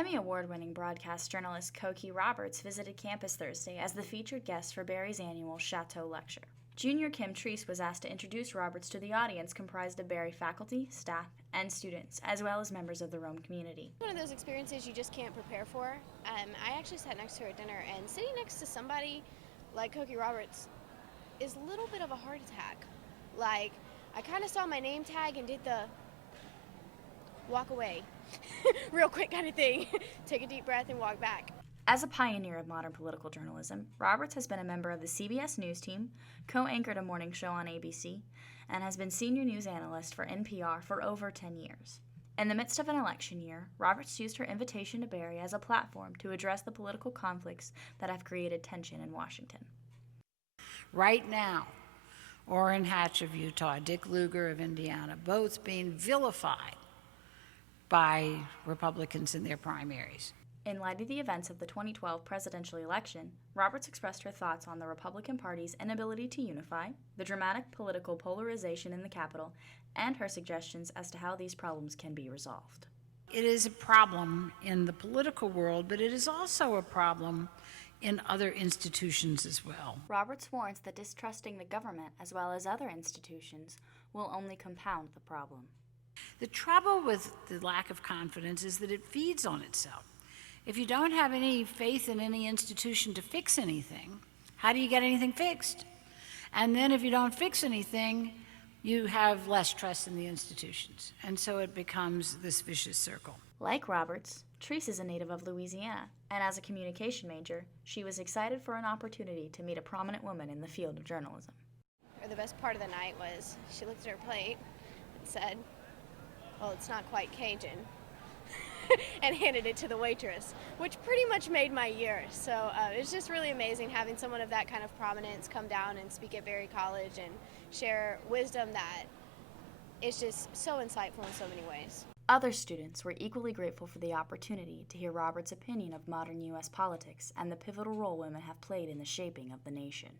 Emmy Award-winning broadcast journalist Cokie Roberts visited campus Thursday as the featured guest for Barry's annual Chateau Lecture. Junior Kim Treese was asked to introduce Roberts to the audience comprised of Barry faculty, staff, and students, as well as members of the Rome community. One of those experiences you just can't prepare for. I actually sat next to her at dinner, and sitting next to somebody like Cokie Roberts is a little bit of a heart attack. Like, I kind of saw my name tag and did the walk away real quick kind of thing. Take a deep breath and walk back. As a pioneer of modern political journalism, Roberts has been a member of the CBS News team, co-anchored a morning show on ABC, and has been senior news analyst for NPR for over 10 years. In the midst of an election year, Roberts used her invitation to Barry as a platform to address the political conflicts that have created tension in Washington. Right now, Orrin Hatch of Utah, Dick Lugar of Indiana, both being vilified by Republicans in their primaries. In light of the events of the 2012 presidential election, Roberts expressed her thoughts on the Republican Party's inability to unify, the dramatic political polarization in the Capitol, and her suggestions as to how these problems can be resolved. It is a problem in the political world, but it is also a problem in other institutions as well. Roberts warns that distrusting the government as well as other institutions will only compound the problem. The trouble with the lack of confidence is that it feeds on itself. If you don't have any faith in any institution to fix anything, how do you get anything fixed? And then if you don't fix anything, you have less trust in the institutions. And so it becomes this vicious circle. Like Roberts, Treese is a native of Louisiana, and as a communication major, she was excited for an opportunity to meet a prominent woman in the field of journalism. The best part of the night was she looked at her plate and said, "Well, it's not quite Cajun," and handed it to the waitress, which pretty much made my year. So it's just really amazing having someone of that kind of prominence come down and speak at Berry College and share wisdom that is just so insightful in so many ways. Other students were equally grateful for the opportunity to hear Roberts' opinion of modern U.S. politics and the pivotal role women have played in the shaping of the nation.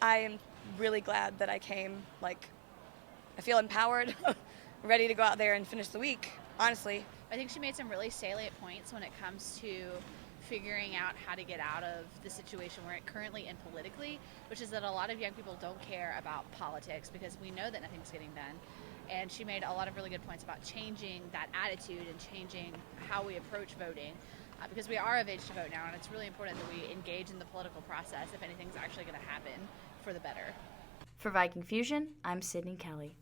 I am really glad that I came. I feel empowered, ready to go out there and finish the week, honestly. I think she made some really salient points when it comes to figuring out how to get out of the situation we're in currently and politically, which is that a lot of young people don't care about politics because we know that nothing's getting done. And she made a lot of really good points about changing that attitude and changing how we approach voting because we are of age to vote now, and it's really important that we engage in the political process if anything's actually going to happen for the better. For Viking Fusion, I'm Sydney Kelly.